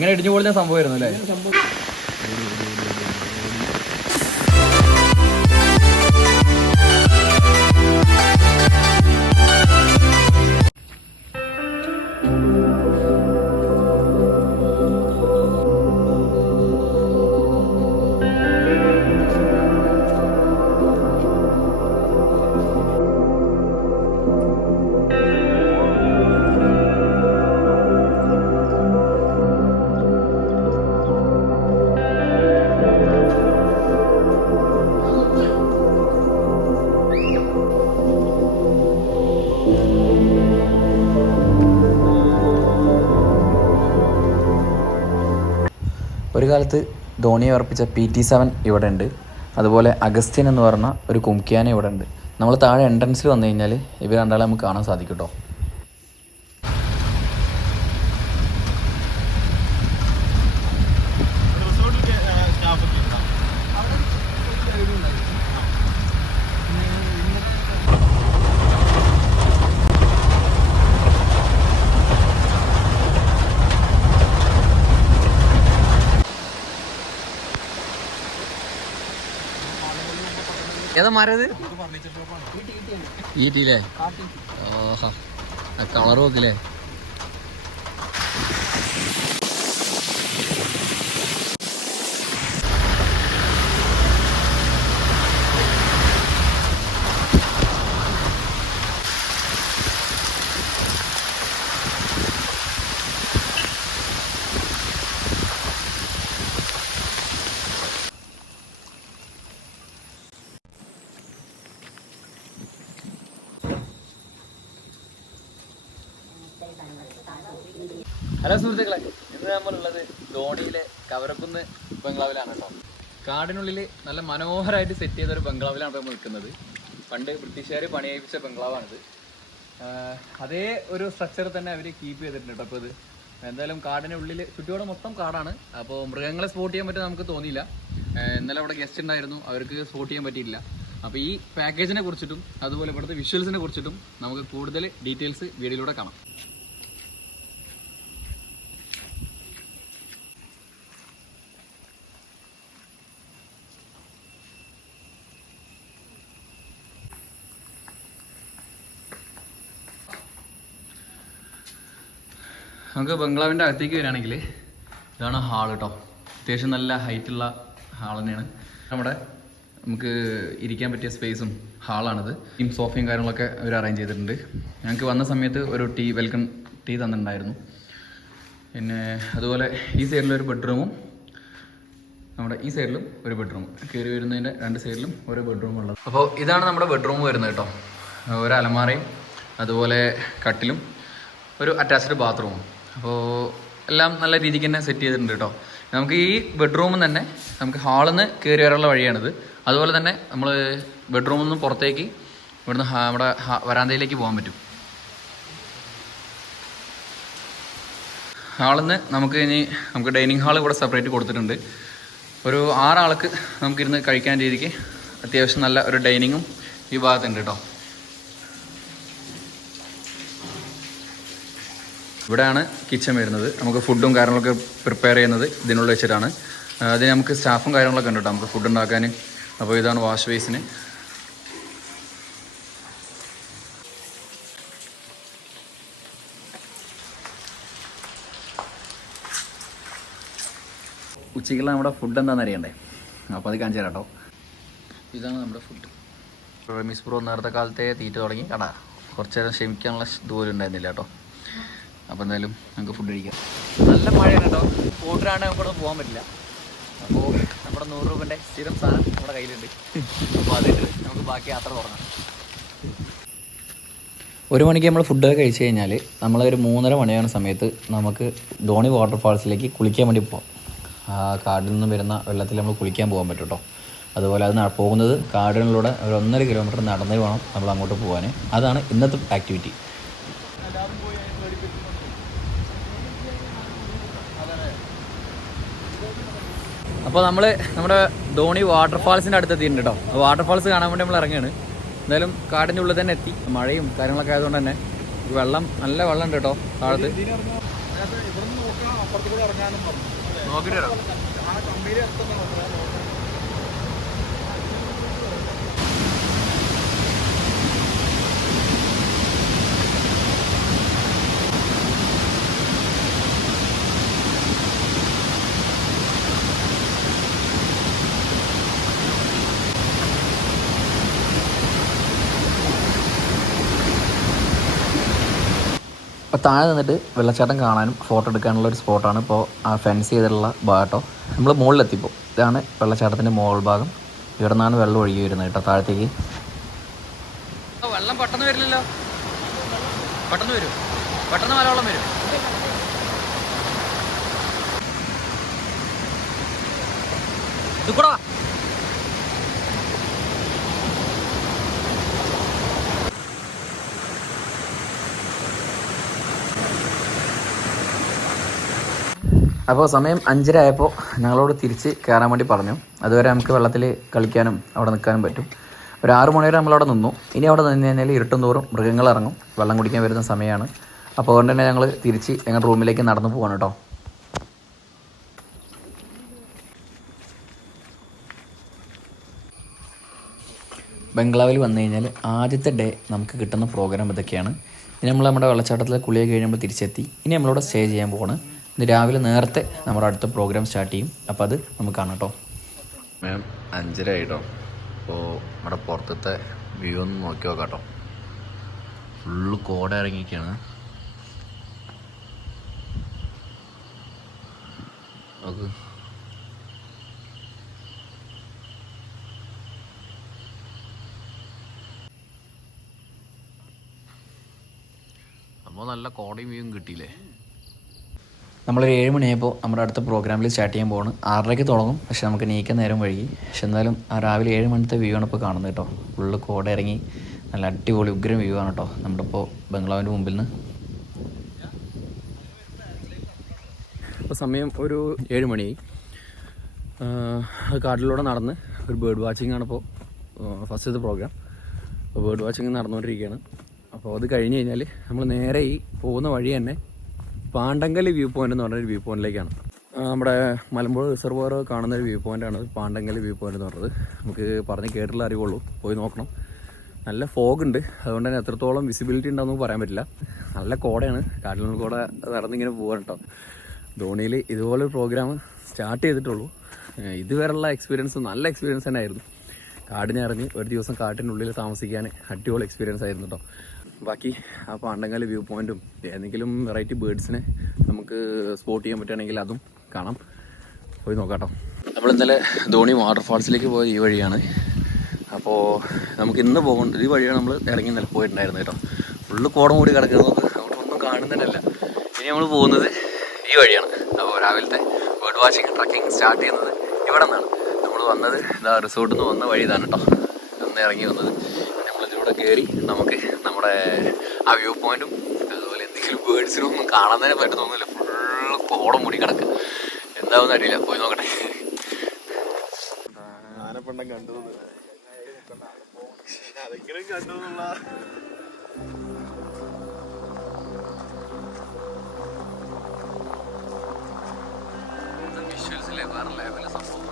ഇങ്ങനെ ഇടിഞ്ഞു പൊളിഞ്ഞ സംഭവമായിരുന്നു അല്ലേ? ഒരു കാലത്ത് ധോണിയെ ഉറപ്പിച്ച PT7 ഇവിടെ ഉണ്ട്. അതുപോലെ അഗസ്ത്യൻ എന്ന് പറഞ്ഞ ഒരു കുംക്യാന ഇവിടെ ഉണ്ട്. നമ്മൾ താഴെ എൻട്രൻസിൽ വന്നു കഴിഞ്ഞാൽ ഇവർ രണ്ടാളെ നമുക്ക് കാണാൻ സാധിക്കും കേട്ടോ. ഏതാ മരത്? ഈട്ടിയില്ലേ? ഓഹോ, കളർ നോക്കില്ലേ? ഹലോ സുഹൃത്തുക്കളെ, ഇന്ന് നമ്മളുള്ളത് ധോണിയിലെ കവരക്കുന്ന് ബംഗ്ലാവിലാണ് കേട്ടോ. കാടിനുള്ളിൽ നല്ല മനോഹരമായിട്ട് സെറ്റ് ചെയ്ത ഒരു ബംഗ്ലാവിലാണ് നമ്മൾ നിൽക്കുന്നത്. പണ്ട് ബ്രിട്ടീഷുകാർ പണിയേൽപ്പിച്ച ബംഗ്ലാവാണിത്. അതേ ഒരു സ്ട്രക്ചർ തന്നെ അവർ കീപ്പ് ചെയ്തിട്ടുണ്ട് കേട്ടോ. അപ്പോൾ ഇത് എന്തായാലും കാടിനുള്ളിൽ ചുറ്റുപാട് മൊത്തം കാടാണ്. അപ്പോൾ മൃഗങ്ങളെ സ്പോട്ട് ചെയ്യാൻ പറ്റും നമുക്ക് തോന്നിയില്ല. ഇന്നലെ അവിടെ ഗസ്റ്റ് ഉണ്ടായിരുന്നു, അവർക്ക് സ്പോട്ട് ചെയ്യാൻ പറ്റിയില്ല. അപ്പോൾ ഈ പാക്കേജിനെ കുറിച്ചിട്ടും അതുപോലെ ഇവിടുത്തെ വിഷ്വൽസിനെ കുറിച്ചിട്ടും നമുക്ക് കൂടുതൽ ഡീറ്റെയിൽസ് വീഡിയോയിലൂടെ കാണാം. നമുക്ക് ബംഗ്ലാവിൻ്റെ അകത്തേക്ക് വരികയാണെങ്കിൽ ഇതാണ് ഹാൾ കേട്ടോ. അത്യാവശ്യം നല്ല ഹൈറ്റുള്ള ഹാൾ തന്നെയാണ്. നമുക്ക് ഇരിക്കാൻ പറ്റിയ സ്പേസും ഹാളാണിത്. സോഫയും കാര്യങ്ങളൊക്കെ അവർ അറേഞ്ച് ചെയ്തിട്ടുണ്ട്. ഞങ്ങൾക്ക് വന്ന സമയത്ത് ഒരു വെൽക്കം ടീ തന്നിട്ടുണ്ടായിരുന്നു. പിന്നെ അതുപോലെ ഈ സൈഡിലൊരു ബെഡ്റൂമും നമ്മുടെ ഈ സൈഡിലും ഒരു ബെഡ്റൂം, കയറി വരുന്നതിൻ്റെ രണ്ട് സൈഡിലും ഓരോ ബെഡ്റൂം ഉള്ളത്. അപ്പോൾ ഇതാണ് നമ്മുടെ ബെഡ്റൂം വരുന്നത് കേട്ടോ. ഒരു അലമാരയും അതുപോലെ കട്ടിലും ഒരു അറ്റാച്ച്ഡ് ബാത്റൂമും. അപ്പോൾ എല്ലാം നല്ല രീതിക്ക് തന്നെ സെറ്റ് ചെയ്തിട്ടുണ്ട് കേട്ടോ. നമുക്ക് ഈ ബെഡ്റൂമിൽ തന്നെ നമുക്ക് ഹാളിൽ നിന്ന് കയറി വരാനുള്ള വഴിയാണിത്. അതുപോലെ തന്നെ നമ്മൾ ബെഡ്റൂമിൽ നിന്ന് പുറത്തേക്ക് ഇവിടുന്ന് നമ്മുടെ വരാന്തയിലേക്ക് പോകാൻ പറ്റും. ഹാളിൽ നിന്ന് നമുക്ക് ഡൈനിങ് ഹാൾ ഇവിടെ സെപ്പറേറ്റ് കൊടുത്തിട്ടുണ്ട്. ഒരു 6 ആൾക്ക് നമുക്കിരുന്ന് കഴിക്കാൻ രീതിക്ക് അത്യാവശ്യം നല്ല ഒരു ഡൈനിങ്ങും ഈ ഭാഗത്തുണ്ട് കേട്ടോ. ഇവിടെയാണ് കിച്ചൺ വരുന്നത്. നമുക്ക് ഫുഡും കാര്യങ്ങളൊക്കെ പ്രിപ്പയർ ചെയ്യുന്നത് ഇതിനുള്ളിൽ വെച്ചിട്ടാണ്. അതിന് നമുക്ക് സ്റ്റാഫും കാര്യങ്ങളൊക്കെ ഉണ്ട് കേട്ടോ നമുക്ക് ഫുഡ് ഉണ്ടാക്കാൻ. അപ്പോൾ ഇതാണ് വാഷ് ബേസിന്. ഉച്ചയ്ക്കുള്ള നമ്മുടെ ഫുഡ് എന്താണെന്ന് അറിയണ്ടേ? അപ്പോൾ അത് കാണിച്ചു തരാം കേട്ടോ. ഇതാണ് നമ്മുടെ ഫുഡ്. മിസ് പ്രോ നേരത്തെ കാലത്തെ തീറ്റ തുടങ്ങി കടാ. കുറച്ച് നേരം ക്ഷമിക്കാനുള്ള ഇതുപോലും ഉണ്ടായിരുന്നില്ല കേട്ടോ. അപ്പോൾ എന്തായാലും നമുക്ക് ഫുഡ് കഴിക്കാം. നല്ല മഴയാണ് കേട്ടോ. സ്കൂട്ടറാണ് നമുക്കിവിടെ പോകാൻ പറ്റില്ല. അപ്പോൾ നമ്മുടെ 100 രൂപേൻ്റെ സ്ഥിരം സാധനം നമ്മുടെ കയ്യിലുണ്ട്. അപ്പോൾ അതിട്ട് നമുക്ക് ബാക്കി യാത്ര തുടങ്ങാം. 1 മണിക്ക് നമ്മൾ ഫുഡൊക്കെ കഴിച്ച് കഴിഞ്ഞാൽ നമ്മളൊരു 3:30 മണിയാകുന്ന സമയത്ത് നമുക്ക് ധോണി വാട്ടർഫാൾസിലേക്ക് കുളിക്കാൻ വേണ്ടി പോകാം. ആ കാടിൽ നിന്ന് വരുന്ന വെള്ളത്തിൽ നമ്മൾ കുളിക്കാൻ പോകാൻ പറ്റും കേട്ടോ. അതുപോലെ അത് പോകുന്നത് കാടിനുള്ളിലൂടെ ഒരു 1.5 കിലോമീറ്റർ നടന്നേ വേണം നമ്മൾ അങ്ങോട്ട് പോകാൻ. അതാണ് ഇന്നത്തെ ആക്ടിവിറ്റി. അപ്പോൾ നമ്മൾ നമ്മുടെ ധോണി വാട്ടർഫാൾസിൻ്റെ അടുത്ത് എത്തിയിട്ടുണ്ട് കേട്ടോ. വാട്ടർഫാൾസ് കാണാൻ വേണ്ടി നമ്മൾ ഇറങ്ങുകയാണ്. എന്തായാലും കാടിൻ്റെ ഉള്ളിൽ തന്നെ എത്തി. മഴയും കാര്യങ്ങളൊക്കെ ആയതുകൊണ്ട് തന്നെ നല്ല വെള്ളം ഉണ്ട് കേട്ടോ താഴത്ത്. നോക്കിട്ട് വരാം. അപ്പോൾ താഴെ നിന്നിട്ട് വെള്ളച്ചാട്ടം കാണാനും ഫോട്ടോ എടുക്കാനുള്ള ഒരു സ്പോട്ടാണ് ഇപ്പോൾ ആ ഫെൻസ് ചെയ്തിട്ടുള്ള ഭാഗട്ടോ. നമ്മൾ മുകളിലെത്തിപ്പോൾ ഇതാണ് വെള്ളച്ചാട്ടത്തിൻ്റെ മുകൾ ഭാഗം. ഇവിടെ നിന്നാണ് വെള്ളം ഒഴുകി വരുന്നത് കേട്ടോ താഴത്തേക്ക്. വെള്ളം പെട്ടെന്ന് വരില്ലല്ലോ. പെട്ടെന്ന് വരും, പെട്ടെന്ന് മലവെള്ളം വരും. ഇത് കൂടാ അപ്പോൾ സമയം 5:30 ആയപ്പോൾ ഞങ്ങളോട് തിരിച്ച് കയറാൻ വേണ്ടി പറഞ്ഞു. അതുവരെ നമുക്ക് വെള്ളത്തിൽ കളിക്കാനും അവിടെ നിൽക്കാനും പറ്റും. ഒരു 6 മണി വരെ നമ്മളവിടെ നിന്നു. ഇനി അവിടെ നിന്ന് കഴിഞ്ഞാൽ ഇരുട്ടും തോറും മൃഗങ്ങൾ ഇറങ്ങും, വെള്ളം കുടിക്കാൻ വരുന്ന സമയമാണ്. അപ്പോൾ അതുകൊണ്ട് തന്നെ ഞങ്ങൾ തിരിച്ച് ഞങ്ങളുടെ റൂമിലേക്ക് നടന്നു പോവാണ് കേട്ടോ. ബംഗ്ലാവിൽ വന്നു കഴിഞ്ഞാൽ ആദ്യത്തെ ഡേ നമുക്ക് കിട്ടുന്ന പ്രോഗ്രാം ഇതൊക്കെയാണ്. ഇനി നമ്മൾ നമ്മുടെ വെള്ളച്ചാട്ടത്തിലെ കുളിയൊക്കെ കഴിയുമ്പോൾ തിരിച്ചെത്തി. ഇനി നമ്മളിവിടെ സ്റ്റേ ചെയ്യാൻ പോവാണ്. ഇന്ന് രാവിലെ നേരത്തെ നമ്മുടെ അടുത്ത പ്രോഗ്രാം സ്റ്റാർട്ട് ചെയ്യും. അപ്പോൾ അത് നമുക്ക് കാണാം കേട്ടോ. 5:30 ആയിട്ടോ. അപ്പോൾ നമ്മുടെ പുറത്തത്തെ വ്യൂ ഒന്ന് നോക്കി നോക്കാം കേട്ടോ. ഫുള്ള് കോട ഇറങ്ങിയൊക്കെയാണ്. നോക്ക്, അപ്പോൾ നല്ല കോടയും വ്യൂവും കിട്ടിയില്ലേ. നമ്മളൊരു 7 മണിയായപ്പോൾ നമ്മുടെ അടുത്ത പ്രോഗ്രാമിൽ സ്റ്റാർട്ട് ചെയ്യാൻ പോവാണ്. 6:30 തുടങ്ങും, പക്ഷെ നമുക്ക് നീക്കാൻ നേരം വഴുകി. പക്ഷെ എന്നാലും ആ രാവിലെ 7 മണിത്തെ വ്യൂ ആണ് ഇപ്പോൾ കാണുന്നത് കേട്ടോ. ഫുള്ള് കോട ഇറങ്ങി നല്ല അടിപൊളി ഉഗ്രം വ്യൂ ആണ് കേട്ടോ നമ്മുടെ ഇപ്പോൾ ബംഗ്ലാവിൻ്റെ മുമ്പിൽ നിന്ന്. ഇപ്പോൾ സമയം ഒരു 7 മണിയായി. കാട്ടിലൂടെ നടന്ന് ഒരു ബേർഡ് വാച്ചിങ് ആണ് ഇപ്പോൾ ഫസ്റ്റത്തെ പ്രോഗ്രാം. അപ്പോൾ ബേർഡ് വാച്ചിങ് നടന്നുകൊണ്ടിരിക്കുകയാണ്. അപ്പോൾ അത് കഴിഞ്ഞ് കഴിഞ്ഞാൽ നമ്മൾ നേരെ ഈ പോകുന്ന വഴി തന്നെ പാണ്ടങ്കല് വ്യൂ പോയിന്റ് എന്ന് പറഞ്ഞൊരു വ്യൂ പോയിന്റിലേക്കാണ്. നമ്മുടെ മലമ്പുഴ റിസർവോയർ കാണുന്ന ഒരു വ്യൂ പോയിന്റാണ് പാണ്ടങ്കല് വ്യൂ പോയിന്റ് എന്ന് പറഞ്ഞത്. നമുക്ക് പറഞ്ഞ് കേട്ടിട്ടുള്ള അറിവുള്ളൂ, പോയി നോക്കണം. നല്ല ഫോഗ് ഉണ്ട്, അതുകൊണ്ട് തന്നെ എത്രത്തോളം വിസിബിലിറ്റി ഉണ്ടാകുമെന്ന് പറയാൻ പറ്റില്ല. നല്ല കോടയാണ്, കാട്ടിൽ കൂടെ നടന്നിങ്ങനെ പോകാൻ കേട്ടോ. ധോണിയിൽ ഇതുപോലൊരു പ്രോഗ്രാം സ്റ്റാർട്ട് ചെയ്തിട്ടുള്ളൂ. ഇതുവരെയുള്ള എക്സ്പീരിയൻസ് നല്ല എക്സ്പീരിയൻസ് തന്നെ ആയിരുന്നു. കാടിനിറങ്ങി ഒരു ദിവസം കാട്ടിനുള്ളിൽ താമസിക്കാൻ അടിപൊളി എക്സ്പീരിയൻസ് ആയിരുന്നു കേട്ടോ. ബാക്കി ആ പാണ്ടങ്കല് വ്യൂ പോയിന്റും ഏതെങ്കിലും വെറൈറ്റി ബേർഡ്സിനെ നമുക്ക് സ്പോട്ട് ചെയ്യാൻ പറ്റുകയാണെങ്കിൽ അതും കാണാം. പോയി നോക്കാം കേട്ടോ. നമ്മൾ ഇന്നലെ ധോണി വാട്ടർഫാൾസിലേക്ക് പോയ ഈ വഴിയാണ്. അപ്പോൾ നമുക്ക് ഇന്ന് പോകേണ്ടത് ഈ വഴിയാണ്. നമ്മൾ ഇറങ്ങി ഇന്നലെ പോയിട്ടുണ്ടായിരുന്നു കേട്ടോ. ഫുള്ള് കോടം കൂടി കിടക്കുന്നത് അവിടെ ഒന്നും കാണുന്നതല്ല. ഇനി നമ്മൾ പോകുന്നത് ഈ വഴിയാണ്. അപ്പോൾ രാവിലത്തെ ബേർഡ് വാച്ചിങ് ട്രക്കിങ് സ്റ്റാർട്ട് ചെയ്യുന്നത് ഇവിടെ നിന്നാണ്. നമ്മൾ വന്നത് ഇതാ റിസോർട്ടിൽ നിന്ന് വന്ന വഴി ഇതാണ് കേട്ടോ. ഒന്ന് ഇറങ്ങി വന്നത് നമ്മളിതിലൂടെ കയറി നമുക്ക് നമ്മുടെ ആ വ്യൂ പോയിന്റും അതുപോലെ എന്തെങ്കിലും ബേർഡ്സിനും ഒന്നും കാണാൻ തന്നെ പറ്റുന്നൊന്നുമില്ല. ഫുള്ള് കോടം മൂടി കിടക്കുക. എന്താണെന്ന് അറിയില്ല, പോയി നോക്കട്ടെ. വിഷ്വൽസിലെ വേറെ ലെവല് സംഭവം.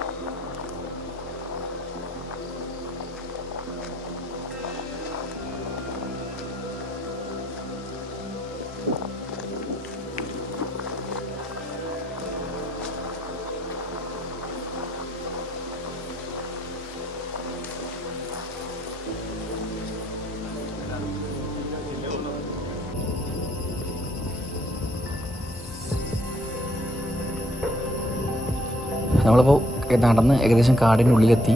നമ്മളിപ്പോൾ നടന്ന് ഏകദേശം കാടിൻ്റെ ഉള്ളിലെത്തി.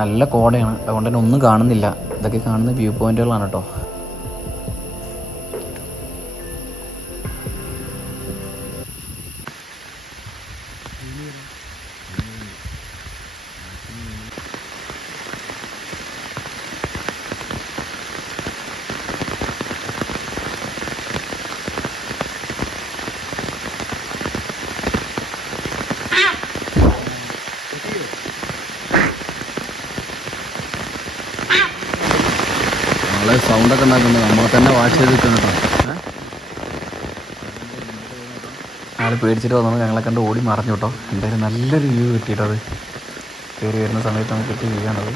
നല്ല കോടയാണ്, അതുകൊണ്ട് തന്നെ ഒന്നും കാണുന്നില്ല. ഇതൊക്കെ കാണുന്ന വ്യൂ പോയിന്റുകളാണ് കേട്ടോ. സൗണ്ടൊക്കെ ഉണ്ടാക്കുന്നത് നമ്മളെ തന്നെ വാച്ച് ചെയ്ത് നിൽക്കണം കേട്ടോ. ആ ആൾ പേടിച്ചിട്ട് വന്നു, ഞങ്ങളെ കണ്ട് ഓടി മറഞ്ഞു കേട്ടോ. എന്തായാലും നല്ലൊരു വ്യൂ കിട്ടിയിട്ടത്. കയറി വരുന്ന സമയത്ത് നമുക്ക് കിട്ടിയ വ്യൂ ആണത്.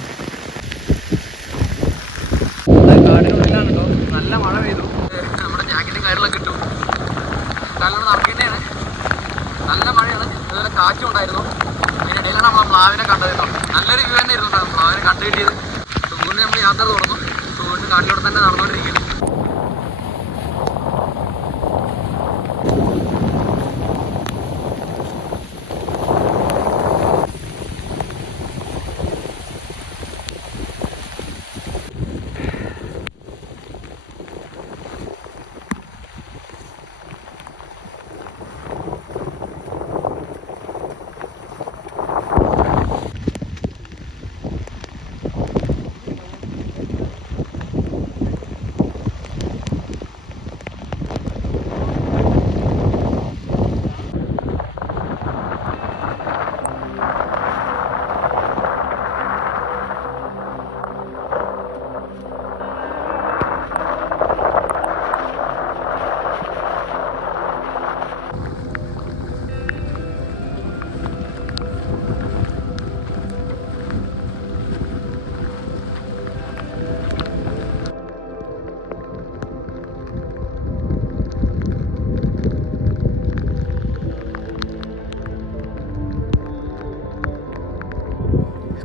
കാടിനുള്ളിലാണ് കേട്ടോ. നല്ല മഴ പെയ്തു. നമ്മുടെ ജാക്കറ്റും കാര്യങ്ങളൊക്കെ കിട്ടും. കാലിനോട് നടക്കുന്നതാണ്. നല്ല മഴയാണ്, അതുപോലെ കാറ്റും ഉണ്ടായിരുന്നു. അതിനിടയിലാണ് നമ്മൾ പ്ലാവിനെ കണ്ടത് കേട്ടോ. നല്ലൊരു വ്യൂ തന്നെ ആയിരുന്നു പ്ലാവിനെ കണ്ടു കിട്ടിയത്. വീണ്ടും നമ്മൾ യാത്ര തുറന്നു. വീണ്ടും കാട്ടിലൂടെ തന്നെ നടന്നുകൊണ്ടിരിക്കുന്നു.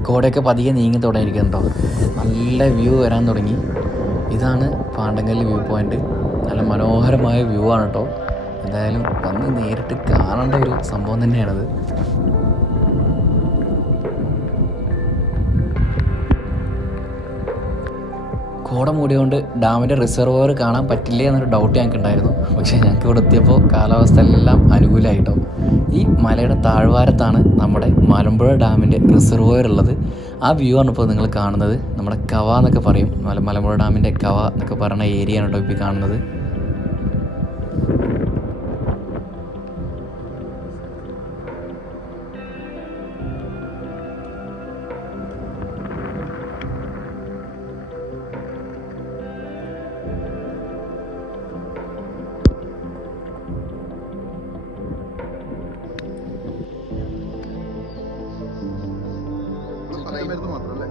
കോടയൊക്കെ പതിയെ നീങ്ങി തുടങ്ങിയിരിക്കുന്നു കേട്ടോ. നല്ല വ്യൂ വരാൻ തുടങ്ങി. ഇതാണ് പാണ്ടങ്കല്ല് വ്യൂ പോയിൻ്റ്. നല്ല മനോഹരമായ വ്യൂ ആണ് കേട്ടോ. എന്തായാലും വന്ന് നേരിട്ട് കാണേണ്ട ഒരു സംഭവം തന്നെയാണത്. കോട മൂടിയതുകൊണ്ട് ഡാമിൻ്റെ റിസർവോയർ കാണാൻ പറ്റില്ലേ എന്നൊരു ഡൗട്ട് ഞങ്ങൾക്ക് ഉണ്ടായിരുന്നു. പക്ഷേ ഞങ്ങൾക്ക് ഇവിടെ എത്തിയപ്പോൾ കാലാവസ്ഥ എല്ലാം അനുകൂലമായിട്ടോ. ഈ മലയുടെ താഴ്വാരത്താണ് നമ്മുടെ മലമ്പുഴ ഡാമിൻ്റെ റിസർവോയർ ഉള്ളത്. ആ വ്യൂ ആണ് ഇപ്പോൾ നിങ്ങൾ കാണുന്നത്. നമ്മുടെ കവ എന്നൊക്കെ പറയും, മലമ്പുഴ ഡാമിൻ്റെ കവ എന്നൊക്കെ പറയുന്ന ഏരിയ ആണ് കേട്ടോ ഇപ്പോൾ കാണുന്നത്. മാത്രമല്ലേ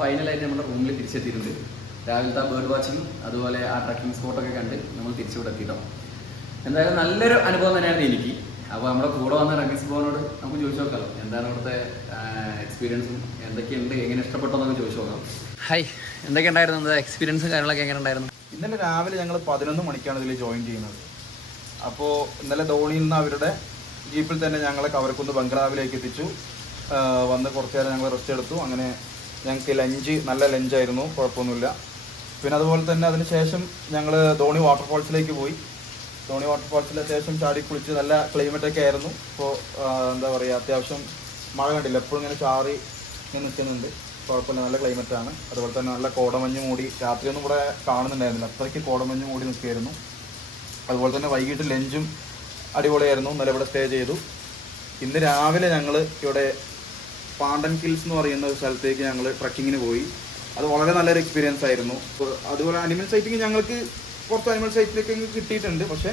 ഫൈനലായിട്ട് നമ്മുടെ റൂമിൽ തിരിച്ചെത്തിയിട്ടുണ്ട്. രാവിലത്തെ ബേർഡ് വാച്ചിങ് അതുപോലെ ആ ട്രക്കിംഗ് സ്പോട്ടൊക്കെ കണ്ട് നമ്മൾ തിരിച്ചുകൂടെ എത്തിയിട്ടോ. എന്തായാലും നല്ലൊരു അനുഭവം തന്നെയാണ് എനിക്ക്. അപ്പോൾ നമ്മുടെ കൂടെ വന്ന ട്രക്കിംഗ് സ്പോട്ടിനോട് നമുക്ക് ചോദിച്ചു നോക്കാമല്ലോ എന്താണ് ഇവിടുത്തെ എക്സ്പീരിയൻസും എന്തൊക്കെയുണ്ട്, എങ്ങനെ ഇഷ്ടപ്പെട്ടോ എന്നൊക്കെ ചോദിച്ചു നോക്കാം. ഹായ്, എന്തൊക്കെ ഉണ്ടായിരുന്നു എക്സ്പീരിയൻസും കാര്യങ്ങളൊക്കെ എങ്ങനെ ഉണ്ടായിരുന്നു? ഇന്നലെ രാവിലെ ഞങ്ങൾ 11 മണിക്കാണ് ഇതിൽ ജോയിൻ ചെയ്യുന്നത്. അപ്പോൾ ഇന്നലെ ധോണിയിൽ നിന്ന് അവരുടെ ജീപ്പിൽ തന്നെ ഞങ്ങളെ കവരക്കുന്ന് ബംഗ്ലാവിലേക്ക് എത്തിച്ചു. വന്ന് കുറച്ച് നേരം ഞങ്ങൾ റെസ്റ്റ് എടുത്തു. അങ്ങനെ ഞങ്ങൾക്ക് ലഞ്ച് നല്ല ലഞ്ചായിരുന്നു, കുഴപ്പമൊന്നുമില്ല. പിന്നെ അതുപോലെ തന്നെ അതിന് ശേഷം ഞങ്ങൾ ധോണി വാട്ടർഫോൾസിലേക്ക് പോയി. ധോണി വാട്ടർഫോൾസിൽ അത്യാവശ്യം ചാടി കുളിച്ച് നല്ല ക്ലൈമറ്റൊക്കെ ആയിരുന്നു. ഇപ്പോൾ എന്താ പറയുക, അത്യാവശ്യം മഴ കണ്ടില്ല, എപ്പോഴും ഇങ്ങനെ ചാറി ഇങ്ങനെ നിൽക്കുന്നുണ്ട്. കുഴപ്പമില്ല, നല്ല ക്ലൈമറ്റാണ്. അതുപോലെ തന്നെ നല്ല കോടമഞ്ഞ് മൂടി, രാത്രിയൊന്നും ഇവിടെ കാണുന്നുണ്ടായിരുന്നില്ല, അത്രയ്ക്ക് കോടമഞ്ഞ് മൂടി നിൽക്കുകയായിരുന്നു. അതുപോലെ തന്നെ വൈകിട്ട് ലഞ്ചും അടിപൊളിയായിരുന്നു. ഇന്നലെ ഇവിടെ സ്റ്റേ ചെയ്തു. ഇന്ന് രാവിലെ ഞങ്ങൾ ഇവിടെ പാണ്ടൻ ഹിൽസ് എന്ന് പറയുന്ന ഒരു സ്ഥലത്തേക്ക് ഞങ്ങൾ ട്രക്കിങ്ങിന് പോയി. അത് വളരെ നല്ലൊരു എക്സ്പീരിയൻസ് ആയിരുന്നു. അതുപോലെ അനിമൽ സൈറ്റിങ് ഞങ്ങൾക്ക് കുറച്ച് അനിമൽ സൈറ്റിലേക്ക് കിട്ടിയിട്ടുണ്ട്. പക്ഷേ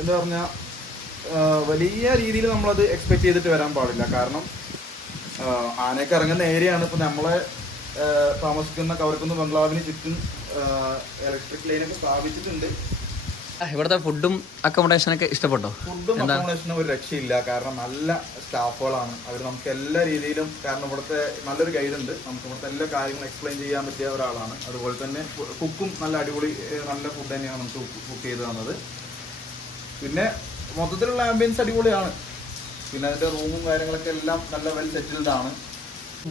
എന്താ പറഞ്ഞാൽ വലിയ രീതിയിൽ നമ്മളത് എക്സ്പെക്റ്റ് ചെയ്തിട്ട് വരാൻ പാടില്ല. കാരണം ആനയൊക്കെ ഇറങ്ങുന്ന ഏരിയയാണ്. ഇപ്പോൾ നമ്മളെ താമസിക്കുന്ന കവരക്കുന്ന് ബംഗ്ലാവിന് ചുറ്റും ഇലക്ട്രിക് ലൈനൊക്കെ സ്ഥാപിച്ചിട്ടുണ്ട്. ഇവിടുത്തെ ഫുഡും അക്കോമഡേഷനൊക്കെ ഇഷ്ടപ്പെട്ടോ? ഫുഡും അക്കോമഡേഷനും ഒരു രക്ഷയില്ല. കാരണം നല്ല സ്റ്റാഫുകളാണ് അവർ. നമുക്ക് എല്ലാ രീതിയിലും, കാരണം ഇവിടുത്തെ നല്ലൊരു ഗൈഡ് ഉണ്ട്, നമുക്ക് ഇവിടുത്തെ എല്ലാ കാര്യങ്ങളും എക്സ്പ്ലെയിൻ ചെയ്യാൻ പറ്റിയ ഒരാളാണ്. അതുപോലെ തന്നെ കുക്കും നല്ല അടിപൊളി നല്ല ഫുഡ് തന്നെയാണ് നമുക്ക് കുക്ക് ചെയ്ത് തന്നത്. പിന്നെ മൊത്തത്തിലുള്ള ആംബിയൻസ് അടിപൊളിയാണ്. പിന്നെ അതിൻ്റെ റൂമും കാര്യങ്ങളൊക്കെ എല്ലാം നല്ല വെൽ സെറ്റിൽഡ് ആണ്.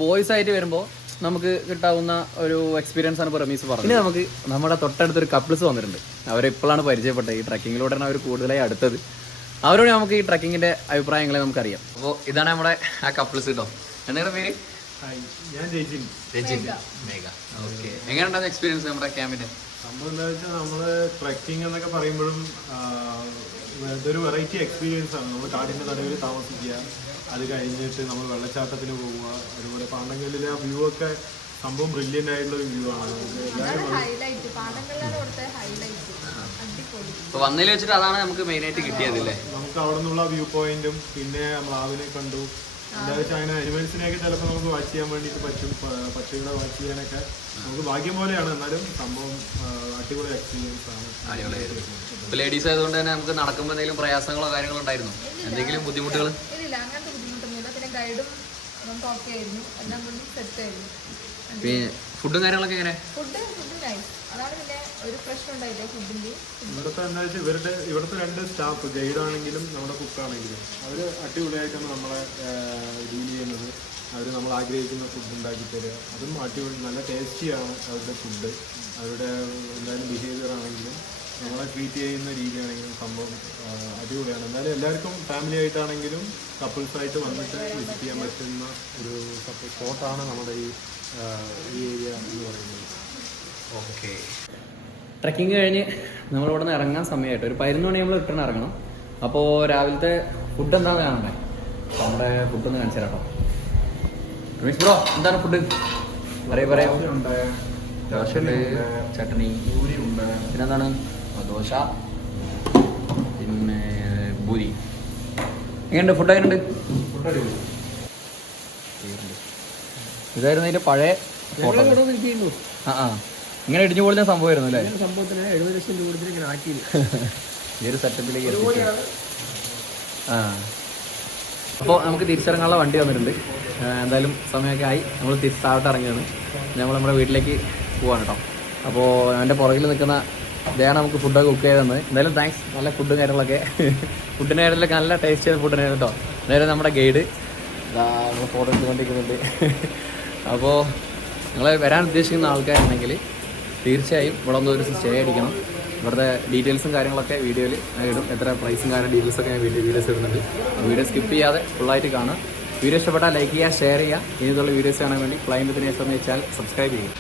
ബോയ്സ് ആയിട്ട് വരുമ്പോൾ നമുക്ക് കിട്ടാവുന്ന ഒരു എക്സ്പീരിയൻസ് ആണ് ഇപ്പോൾ റമീസ് പറഞ്ഞത്. ഇനി നമുക്ക് നമ്മുടെ തൊട്ടടുത്തൊരു കപ്പിൾസ് വന്നിട്ടുണ്ട്. അവരെ ഇപ്പോഴാണ് പരിചയപ്പെട്ടത്. ഈ ട്രക്കിങ്ങിലൂടെയാണ് അവർ കൂടുതലായി അടുത്തത്. അവരോട് നമുക്ക് ഈ ട്രക്കിങ്ങിൻ്റെ അഭിപ്രായങ്ങളെ നമുക്കറിയാം. അപ്പോൾ ഇതാണ് നമ്മുടെ ആ കപ്പിൾസ് കേട്ടോ. എന്താണ് പേര്? ഞാൻ രജിൻ. മേഘ. ഓക്കെ, എങ്ങനെയുണ്ടായിരുന്നു എക്സ്പീരിയൻസ് നമ്മുടെ ക്യാമ്പിൻ്റെ? സംഭവം എന്താ വെച്ചാൽ നമ്മള് ട്രക്കിംഗ് എന്നൊക്കെ പറയുമ്പോഴും ഇതൊരു വെറൈറ്റി എക്സ്പീരിയൻസ് ആണ്. നമ്മൾ കാടിന്റെ നടുവിൽ താമസിക്കുക, അത് കഴിഞ്ഞിട്ട് നമ്മൾ വെള്ളച്ചാട്ടത്തിന് പോവുക, അതുപോലെ പാണ്ടങ്കല്ലിലെ ആ വ്യൂ ഒക്കെ സംഭവം ബ്രില്യൻ്റ് ആയിട്ടുള്ള ഒരു വ്യൂ ആണ്. അപ്പോൾ വന്നതിൽ വെച്ചിട്ട് അതാണ് നമുക്ക് മെയിനായിട്ട് കിട്ടിയതല്ലേ. നമുക്ക് അവിടെ നിന്നുള്ള വ്യൂ പോയിന്റും പിന്നെ മ്ലാവിനെ കണ്ടു. എന്താ വെച്ചാൽ അങ്ങനെ അനിമൽസിനെയൊക്കെ ചിലപ്പോൾ നമുക്ക് വാച്ച് ചെയ്യാൻ വേണ്ടിയിട്ട് പറ്റും. പക്ഷികളെ വാച്ച് ചെയ്യാനൊക്കെ നമുക്ക് ഭാഗ്യം പോലെയാണ്. എന്നാലും സംഭവം അടിപൊളി എക്സ്പീരിയൻസ് ആണ്. ഇപ്പോൾ ലേഡീസ് ആയതുകൊണ്ട് തന്നെ നമുക്ക് നടക്കുമ്പോൾ എന്തെങ്കിലും പ്രയാസങ്ങളോ കാര്യങ്ങളോ ഉണ്ടായിരുന്നു? എന്തെങ്കിലും ബുദ്ധിമുട്ടുകൾ? അങ്ങനത്തെ ബുദ്ധിമുട്ടൊന്നുമില്ല. പിന്നെ ഗൈഡും നമുക്ക് ഓക്കെ ആയിരുന്നു. എല്ലാം കൊണ്ടും സെറ്റ് ആയിരുന്നു. പിന്നെ ഫുഡും കാര്യങ്ങളൊക്കെ എങ്ങനെ? Food nice. അതാണ് പിന്നെ ഒരു പ്രശ്നം ഉണ്ടായില്ല ഫുഡിൻ്റെ. ഇവിടുത്തെ എന്താ വെച്ചാൽ ഇവിടുത്തെ രണ്ട് സ്റ്റാഫ്, ഗൈഡാണെങ്കിലും നമ്മുടെ കുക്കാണെങ്കിലും അവർ അടിപൊളിയായിട്ടാണ് നമ്മളെ ഡീൽ ചെയ്യുന്നത്. അവർ നമ്മൾ ആഗ്രഹിക്കുന്ന ഫുഡ് ഉണ്ടാക്കി തരിക. അതും അടിപൊളി, നല്ല ടേസ്റ്റിയാണ് അവരുടെ ഫുഡ്. അവരുടെ എന്തായാലും ബിഹേവിയർ ആണെങ്കിലും നമ്മളെ ട്രീറ്റ് ചെയ്യുന്ന രീതിയാണെങ്കിലും സംഭവം അടിപൊളിയാണ്. എന്തായാലും എല്ലാവർക്കും ഫാമിലി ആയിട്ടാണെങ്കിലും കപ്പിൾസായിട്ട് വന്നിട്ട് വിസിറ്റ് ചെയ്യാൻ പറ്റുന്ന ഒരു സ്പോട്ടാണ് നമ്മുടെ ഈ ഏരിയ എന്ന് പറയുന്നത്. ഓക്കെ, ട്രക്കിങ് കഴിഞ്ഞ് നമ്മളിവിടെ നിന്ന് ഇറങ്ങാൻ സമയമായിട്ട് ഒരു 11 മണി നമ്മൾ റിട്ടേൺ ഇറങ്ങണം. അപ്പോൾ രാവിലത്തെ ഫുഡ് എന്താണെന്ന് കാണണ്ടേ? നമ്മുടെ ഫുഡൊന്ന് കാണിച്ചു തരാം കേട്ടോ. രമേശ് ബ്രോ, എന്താണ് ഫുഡ്? പറയാം. ദോശയുണ്ട്, ചട്നി, പിന്നെന്താണ്? ദോശ, പിന്നെ പൂരി. എങ്ങനെയുണ്ട് ഫുഡ്? എങ്ങനെയുണ്ട്? ഇതായിരുന്നു അതിൻ്റെ പഴയ ഫോട്ടോ. ഇങ്ങനെ ഇടിഞ്ഞു പോലുന്ന സംഭവമായിരുന്നു അല്ലേ? സംഭവത്തിന് 70 ലക്ഷം രൂപ ഇങ്ങനെ ആക്കിയില്ല. ഈ ഒരു സെറ്റപ്പിലേക്ക് അപ്പോൾ നമുക്ക് തിരിച്ചിറങ്ങാനുള്ള വണ്ടി വന്നിട്ടുണ്ട്. എന്തായാലും സമയമൊക്കെ ആയി. നമ്മൾ തിരിച്ചാവട്ട് ഇറങ്ങിയാണ്. നമ്മൾ നമ്മുടെ വീട്ടിലേക്ക് പോവാണ് കേട്ടോ. അപ്പോൾ എൻ്റെ പുറകിൽ നിൽക്കുന്ന ഇതാണ് നമുക്ക് ഫുഡൊക്കെ കുക്ക് ചെയ്ത് തന്നത്. എന്തായാലും താങ്ക്സ്. നല്ല ഫുഡും കാര്യങ്ങളൊക്കെ ഫുഡിൻ്റെ കാര്യത്തിലൊക്കെ നല്ല ടേസ്റ്റ് ചെയ്ത ഫുഡിനാണ് കേട്ടോ. അതായത് നമ്മുടെ ഗൈഡ് നമ്മൾ ഫോട്ടോ എടുത്തുകൊണ്ടിരിക്കുന്നുണ്ട്. അപ്പോൾ നിങ്ങൾ വരാൻ ഉദ്ദേശിക്കുന്ന ആൾക്കാരുണ്ടെങ്കിൽ തീർച്ചയായും ഇവിടെ ഒന്ന് ഒരു സ്റ്റേ അടിക്കണം. ഇവിടുത്തെ ഡീറ്റെയിൽസും കാര്യങ്ങളൊക്കെ വീഡിയോയിൽ ഇടും. എത്ര പ്രൈസും കാര്യം ഡീറ്റെയിൽസൊക്കെ ഞാൻ വീഡിയോസ് ഇടുന്നുണ്ട്. വീഡിയോ സ്കിപ്പ് ചെയ്യാതെ ഫുള്ളായിട്ട് കാണുക. വീഡിയോ ഇഷ്ടപ്പെട്ടാൽ ലൈക്ക് ചെയ്യുക, ഷെയർ ചെയ്യുക. ഇനിയുള്ള വീഡിയോസ് കാണാൻ വേണ്ടി ഫ്ലൈ വിത്ത് നേച്ചർ എന്ന ചാനൽ സബ്സ്ക്രൈബ് ചെയ്യുക.